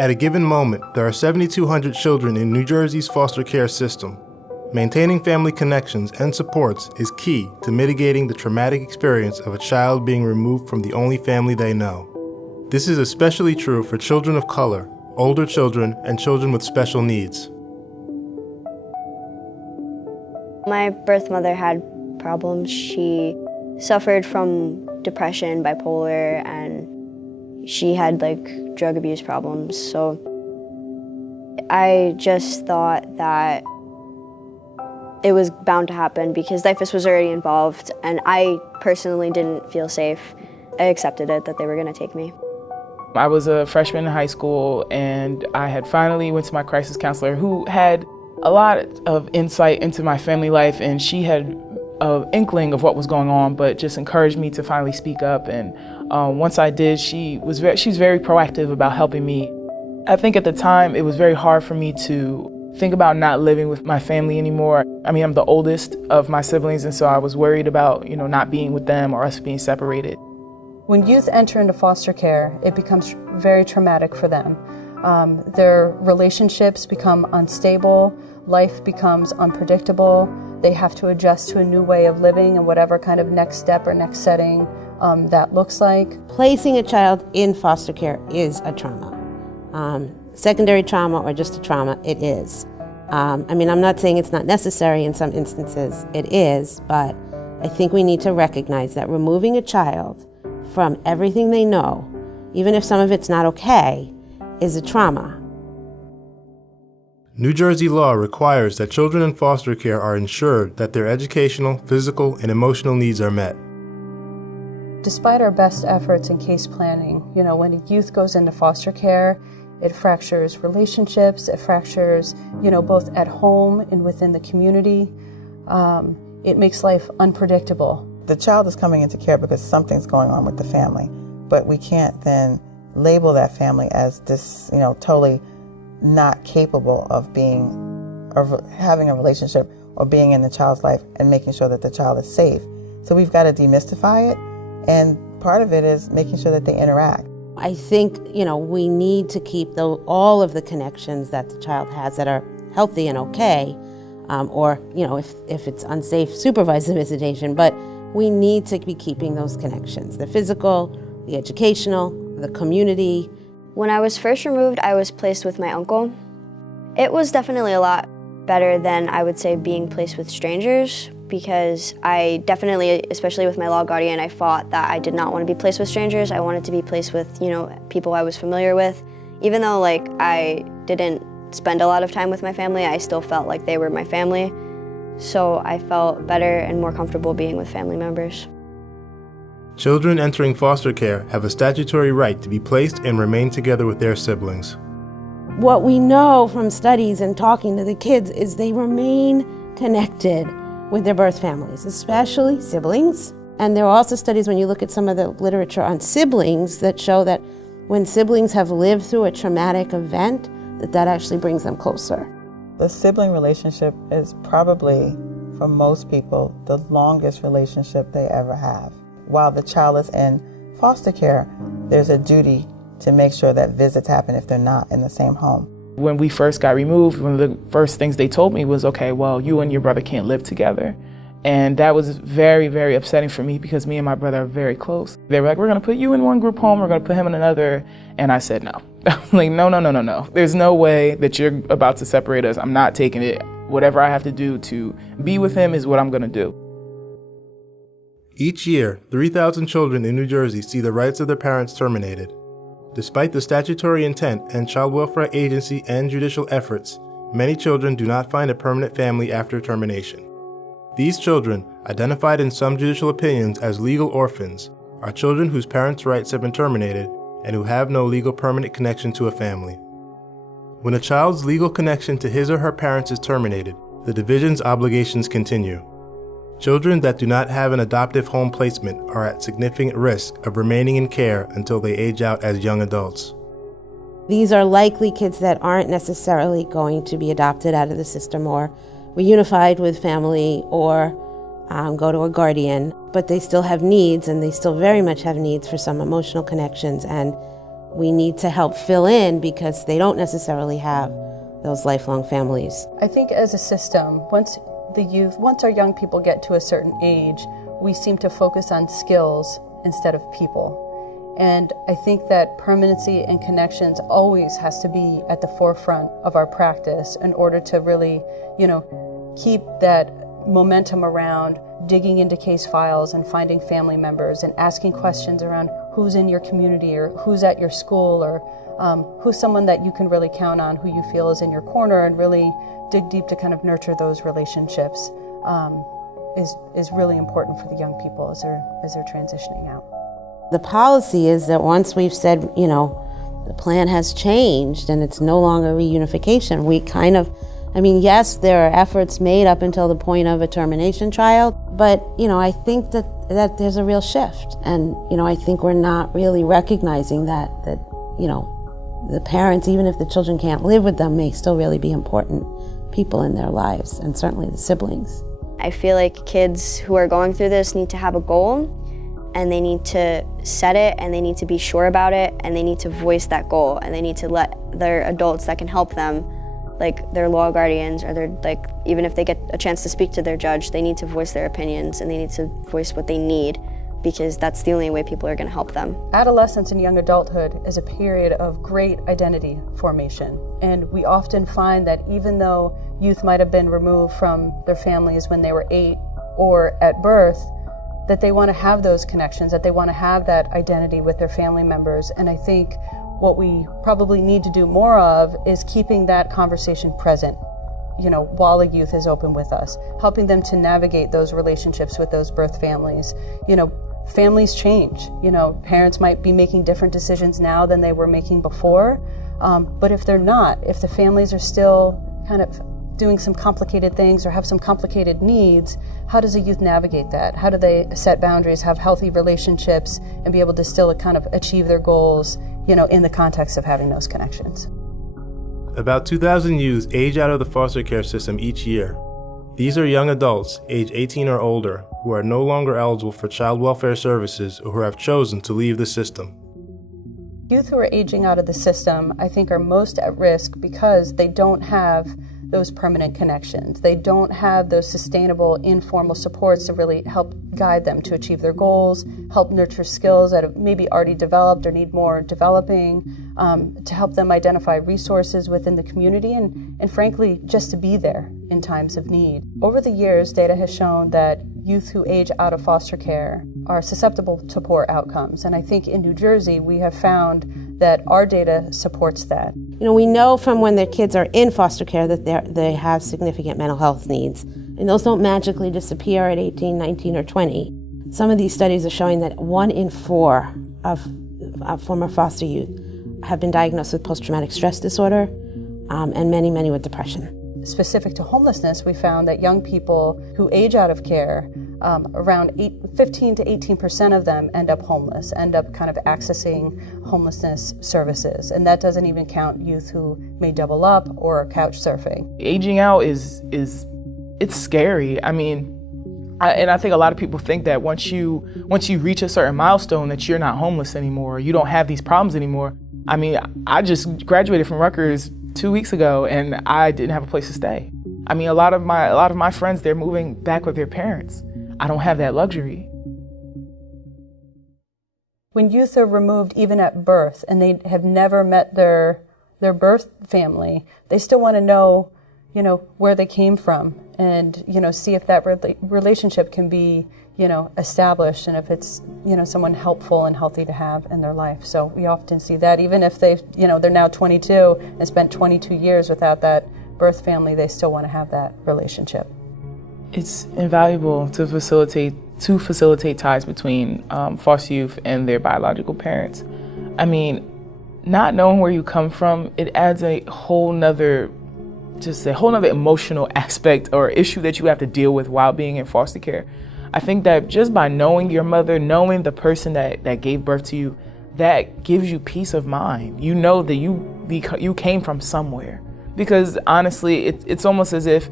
At a given moment, there are 7,200 children in New Jersey's foster care system. Maintaining family connections and supports is key to mitigating the traumatic experience of a child being removed from the only family they know. This is especially true for children of color, older children, and children with special needs. My birth mother had problems. She suffered from depression, bipolar, and she had drug abuse problems. So I just thought that it was bound to happen because DYFS was already involved, and I personally didn't feel safe. I accepted it that they were going to take me. I was a freshman in high school, and I had finally went to my crisis counselor, who had a lot of insight into my family life, and she had an inkling of what was going on, but just encouraged me to finally speak up. And once I did, she's very proactive about helping me. I think at the time it was very hard for me to think about not living with my family anymore. I mean, I'm the oldest of my siblings, and so I was worried about, not being with them or us being separated. When youth enter into foster care, it becomes very traumatic for them. Their relationships become unstable, life becomes unpredictable, they have to adjust to a new way of living and whatever kind of next step or next setting that looks like. Placing a child in foster care is a trauma. Secondary trauma or just a trauma, it is. I'm not saying it's not necessary in some instances, it is, but I think we need to recognize that removing a child from everything they know, even if some of it's not okay, is a trauma. New Jersey law requires that children in foster care are ensured that their educational, physical, and emotional needs are met. Despite our best efforts in case planning, when a youth goes into foster care, it fractures relationships, it fractures, both at home and within the community. It makes life unpredictable. The child is coming into care because something's going on with the family, but we can't then label that family as this, totally not capable of having a relationship or being in the child's life and making sure that the child is safe. So we've got to demystify it, and part of it is making sure that they interact. I think, we need to keep all of the connections that the child has that are healthy and okay, or, if it's unsafe, supervised visitation, but we need to be keeping those connections, the physical, the educational, the community. When I was first removed, I was placed with my uncle. It was definitely a lot better than, I would say, being placed with strangers, because I definitely, especially with my law guardian, I fought that I did not want to be placed with strangers. I wanted to be placed with, people I was familiar with. Even though I didn't spend a lot of time with my family, I still felt like they were my family. So I felt better and more comfortable being with family members. Children entering foster care have a statutory right to be placed and remain together with their siblings. What we know from studies and talking to the kids is they remain connected with their birth families, especially siblings. And there are also studies, when you look at some of the literature on siblings, that show that when siblings have lived through a traumatic event, that actually brings them closer. The sibling relationship is probably, for most people, the longest relationship they ever have. While the child is in foster care, there's a duty to make sure that visits happen if they're not in the same home. When we first got removed, one of the first things they told me was, okay, well, you and your brother can't live together. And that was very, very upsetting for me, because me and my brother are very close. They were like, we're gonna put you in one group home, we're gonna put him in another. And I said no. I'm like, no. There's no way that you're about to separate us. I'm not taking it. Whatever I have to do to be with him is what I'm gonna do. Each year, 3,000 children in New Jersey see the rights of their parents terminated. Despite the statutory intent and child welfare agency and judicial efforts, many children do not find a permanent family after termination. These children, identified in some judicial opinions as legal orphans, are children whose parents' rights have been terminated and who have no legal permanent connection to a family. When a child's legal connection to his or her parents is terminated, the division's obligations continue. Children that do not have an adoptive home placement are at significant risk of remaining in care until they age out as young adults. These are likely kids that aren't necessarily going to be adopted out of the system or reunified with family or go to a guardian, but they still have needs, and they still very much have needs for some emotional connections and we need to help fill in because they don't necessarily have those lifelong families. I think as a system, once our young people get to a certain age, we seem to focus on skills instead of people. And I think that permanency and connections always has to be at the forefront of our practice in order to really, keep that momentum around digging into case files and finding family members and asking questions around who's in your community or who's at your school or who's someone that you can really count on, who you feel is in your corner, and really dig deep to kind of nurture those relationships is really important for the young people as they're transitioning out. The policy is that once we've said, the plan has changed and it's no longer reunification, we kind of, yes, there are efforts made up until the point of a termination trial, but, I think that there's a real shift. And, I think we're not really recognizing that the parents, even if the children can't live with them, may still really be important people in their lives, and certainly the siblings. I feel like kids who are going through this need to have a goal, and they need to set it, and they need to be sure about it, and they need to voice that goal, and they need to let their adults that can help them, like their law guardians, or even if they get a chance to speak to their judge, they need to voice their opinions, and they need to voice what they need, because that's the only way people are going to help them. Adolescence and young adulthood is a period of great identity formation, and we often find that even though youth might have been removed from their families when they were 8 or at birth, that they want to have those connections, that they want to have that identity with their family members. And I think what we probably need to do more of is keeping that conversation present, while a youth is open with us, helping them to navigate those relationships with those birth families. Families change. Parents might be making different decisions now than they were making before. But if they're not, if the families are still kind of doing some complicated things or have some complicated needs, how does a youth navigate that? How do they set boundaries, have healthy relationships, and be able to still kind of achieve their goals, in the context of having those connections? About 2,000 youths age out of the foster care system each year. These are young adults, age 18 or older, who are no longer eligible for child welfare services or who have chosen to leave the system. Youth who are aging out of the system, I think, are most at risk because they don't have those permanent connections. They don't have those sustainable, informal supports to really help guide them to achieve their goals, help nurture skills that have maybe already developed or need more developing, to help them identify resources within the community, and frankly, just to be there in times of need. Over the years, data has shown that youth who age out of foster care are susceptible to poor outcomes. And I think in New Jersey, we have found that our data supports that. We know from when their kids are in foster care that they have significant mental health needs. And those don't magically disappear at 18, 19, or 20. Some of these studies are showing that 1 in 4 of former foster youth have been diagnosed with post-traumatic stress disorder, and many, many with depression. Specific to homelessness, we found that young people who age out of care, around 15 to 18% of them end up homeless, end up kind of accessing homelessness services. And that doesn't even count youth who may double up or couch surfing. Aging out it's scary. I think a lot of people think that once you reach a certain milestone that you're not homeless anymore, you don't have these problems anymore. I just graduated from Rutgers 2 weeks ago, and I didn't have a place to stay. A lot of my friends, they're moving back with their parents. I don't have that luxury. When youth are removed even at birth and they have never met their birth family, they still want to know, where they came from, and, see if that relationship can be, established, and if it's, someone helpful and healthy to have in their life. So we often see that even if they're now 22 and spent 22 years without that birth family, they still want to have that relationship. It's invaluable to facilitate ties between foster youth and their biological parents. Not knowing where you come from, it adds a whole nother emotional aspect or issue that you have to deal with while being in foster care. I think that just by knowing your mother, knowing the person that gave birth to you, that gives you peace of mind. You know that you came from somewhere. Because honestly, it's almost as if,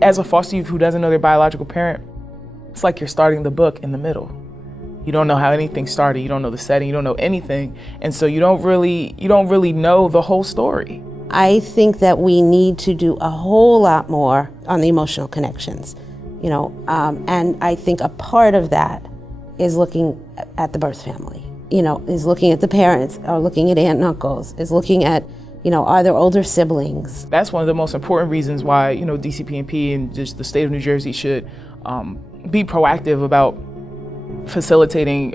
as a foster youth who doesn't know their biological parent, it's like you're starting the book in the middle. You don't know how anything started. You don't know the setting. You don't know anything. And so you don't really know the whole story. I think that we need to do a whole lot more on the emotional connections, and I think a part of that is looking at the birth family, is looking at the parents, or looking at aunt and uncles, is looking at, are there older siblings? That's one of the most important reasons why, DCP&P and just the state of New Jersey should be proactive about facilitating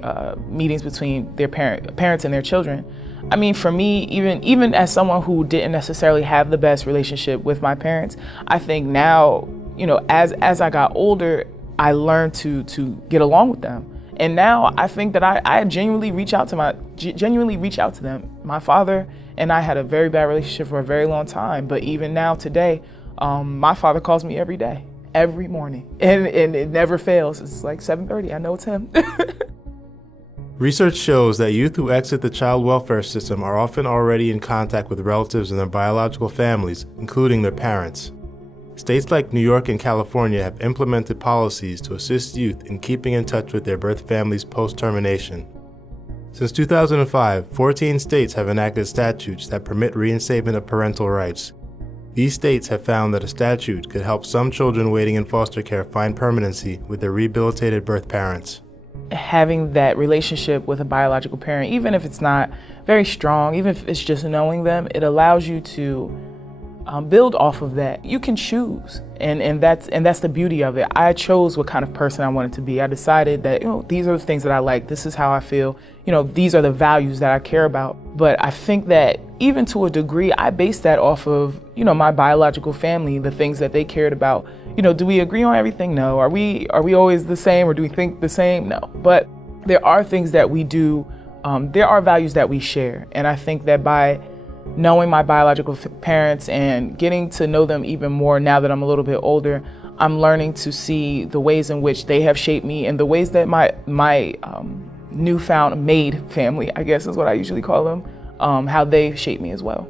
meetings between their parents and their children. I mean, for me, even as someone who didn't necessarily have the best relationship with my parents, I think now, as I got older, I learned to get along with them. And now I think that I genuinely reach out to them. My father and I had a very bad relationship for a very long time, but even now today, my father calls me every day, every morning, and it never fails. It's like 7:30, I know it's him. Research shows that youth who exit the child welfare system are often already in contact with relatives in their biological families, including their parents. States like New York and California have implemented policies to assist youth in keeping in touch with their birth families post-termination. Since 2005, 14 states have enacted statutes that permit reinstatement of parental rights. These states have found that a statute could help some children waiting in foster care find permanency with their rehabilitated birth parents. Having that relationship with a biological parent, even if it's not very strong, even if it's just knowing them, it allows you to build off of that. You can choose, and that's the beauty of it. I chose what kind of person I wanted to be. I decided that these are the things that I like. This is how I feel. These are the values that I care about. But I think that even to a degree, I based that off of my biological family, the things that they cared about. Do we agree on everything? No. Are we always the same, or do we think the same? No. But there are things that we do. There are values that we share, and I think that by knowing my biological parents and getting to know them even more now that I'm a little bit older, I'm learning to see the ways in which they have shaped me and the ways that my newfound made family, I guess is what I usually call them, how they shape me as well.